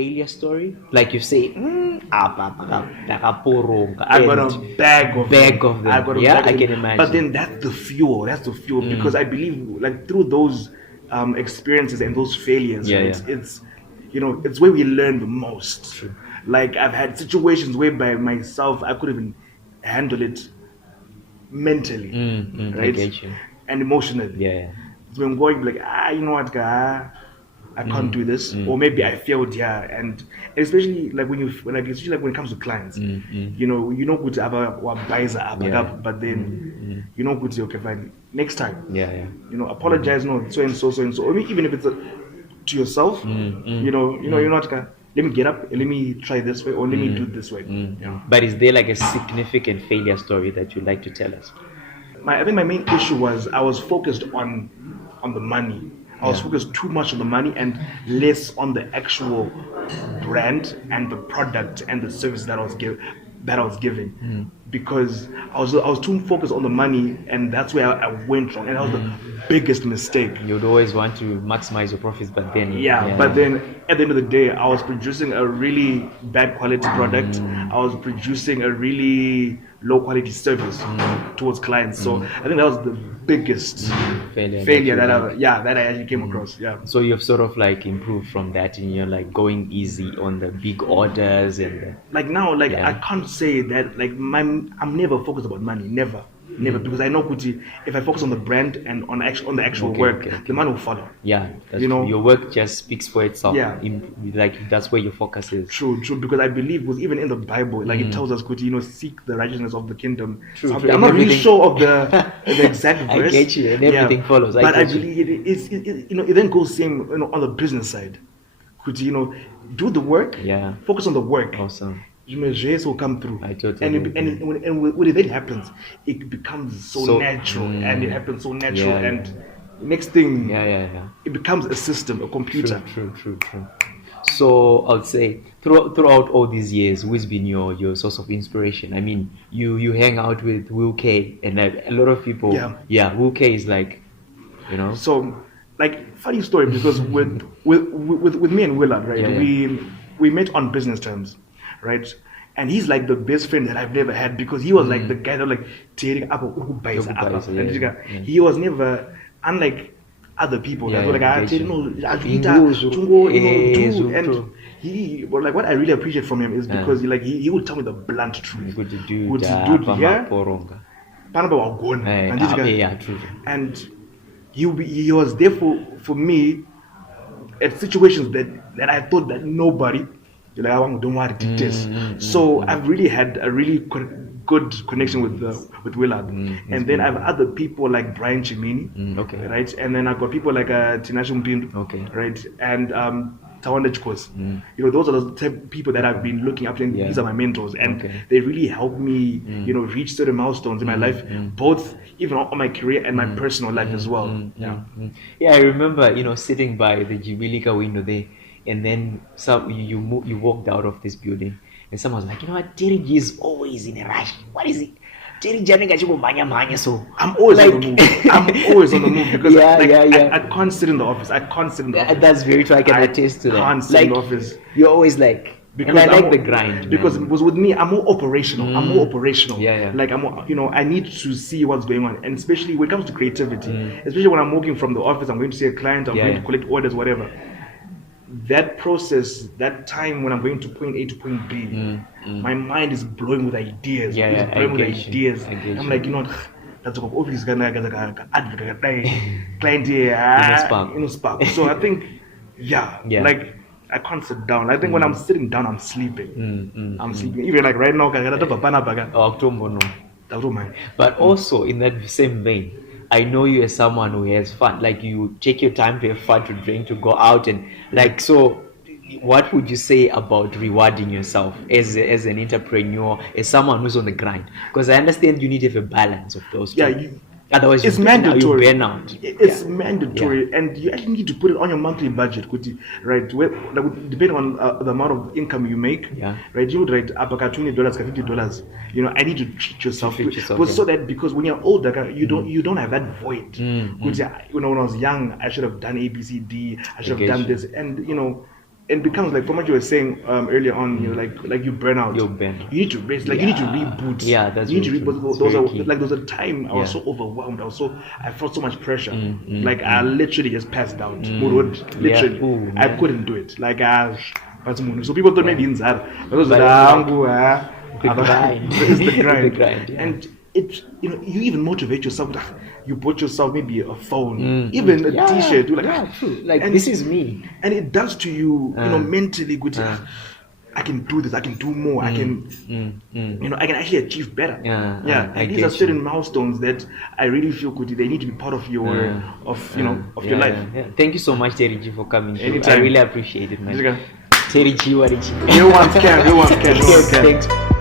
failure story? Like you say, I got a bag of them. I got a Yeah, bag I of can them. But then imagine. that's the fuel. That's the fuel because I believe like through those experiences and those failures, Yeah, right? yeah. It's where we learn the most. True. Like I've had situations where by myself I couldn't even handle it mentally, I right, get you. and emotionally. Yeah, yeah. So I'm going like, you know what, guy, I can't do this, or maybe I failed here, and especially like especially like when it comes to clients, good advisor, Yeah. but then good, okay, fine, next time, Yeah, yeah. apologize, no, so and so, or even if it's to yourself, you're not gonna. Let me get up. Let me try this way, or let me do it this way. Yeah. But is there like a significant failure story that you'd like to tell us? I think my main issue was I was focused on the money. I was Yeah. focused too much on the money and less on the actual brand and the product and the service that I was giving, because I was too focused on the money, and that's where I went wrong, and that was the biggest mistake. You'd always want to maximize your profits, but then Yeah, but then at the end of the day, I was producing a really bad quality product. I was producing a really low quality service towards clients. So I think that was the biggest failure that I actually came across. Yeah. So you've sort of like improved from that, and you're like going easy on the big orders and Like now, like Yeah. I can't say that like I'm never focused about money, never, because I know Kuti, if I focus on the brand and on the actual Okay, work, okay. the money will follow. yeah, that's You know? true. Your work just speaks for itself. Yeah. Like that's where your focus is. True, because I believe was even in the Bible, like it tells us, Kuti, seek the righteousness of the kingdom. True, So true. I'm And not really everything- sure of the exact I verse. get you, and everything follows. I But I get you. believe it then goes same on the business side. Kuti, do the work. Yeah. Focus on the work. Awesome. Results will come through. I totally and agree. when it then happens, it becomes so So- natural, and it happens so natural, Yeah, and next thing, Yeah. it becomes a system, a computer. True. So I would say throughout all these years, who's been your source of inspiration? I mean, you hang out with Will K, and a lot of people. Yeah. Yeah, Will K is like, So, like, funny story, because with me and Willard, right? Yeah. We met on business terms, right? And he's like the best friend that I've never had, because he was like the guy that like tearing up Ukubaisa, yeah. He was never, unlike other people that were like, I get you. and he, but like what I really appreciate from him is because he would tell me the blunt truth. Good to do. Good to do, yeah. Poronga. Panaba wagona. Yeah, true. And he was there for me at situations that I thought that nobody, like, I don't want to test. So I've really had a really good connection with Willard, and then I have other people like Brian Chimini, Okay. right, and then I've got people like Tinashe Mpindu, Okay. right, and Tawanda Chikos. Those are the type of people that I've been looking up to, and these are my mentors, and they really helped me, reach certain milestones in my life, both even on my career and my personal life as well. Yeah. Yeah, I remember, sitting by the Jibilika window there, and then you walked out of this building, and someone was like, what, Tery is always in a rush. What is it? Tery Janinga manya so I'm always on the move. I'm always on the move because Yeah. I can't sit in the office. That's very true. I can attest to that. Can't sit in the office. You're always like, because I like the grind. Because man. it was with me, I'm more operational. Yeah. Like I need to see what's going on, and especially when it comes to creativity, especially when I'm working from the office, I'm going to see a client, I'm going to collect orders, whatever. That process, that time when I'm going to point A to point B, my mind is blowing with ideas. I'm like, that's what office client here, spark. So I think, like I can't sit down. I think when I'm sitting down, I'm sleeping. I'm sleeping. Even like right now, But also in that same vein, I know you as someone who has fun. Like you take your time to have fun, to drink, to go out, and like so. What would you say about rewarding yourself as an entrepreneur, as someone who's on the grind? Because I understand you need to have a balance of those two. Otherwise, it's mandatory. You burn out. It's mandatory, and you actually need to put it on your monthly budget, right? Depending on the amount of income you make, right? You would write up $20, $50. I need to treat yourself, so that because when you're older, you don't have that void. When I was young, I should have done A, B, C, D. I should have done this, and it becomes like from what you were saying earlier on, like you burn out. You'll burn out. You need to rest. Like you need to reboot. Yeah, that's you need to very reboot. true. It's Those very are key. like there was a time I was so overwhelmed. I felt so much pressure. Like I literally just passed out. Literally, Ooh, I man. couldn't do it. Like so people thought maybe in Zara. Because But the grind. it's the grind. The grind, yeah. And it, you even motivate yourself. You bought yourself maybe a phone, even a T-shirt. You're like, yeah, true. Like and this is me. and it does to you, mentally good. I can do this. I can do more. I can, I can actually achieve better. Yeah, I And these get are certain milestones that I really feel good. They need to be part of your, your life. Yeah. Thank you so much, Tery G, for coming. Anytime. I really appreciate it, man. Just Tery G, what is Real ones can. Thanks.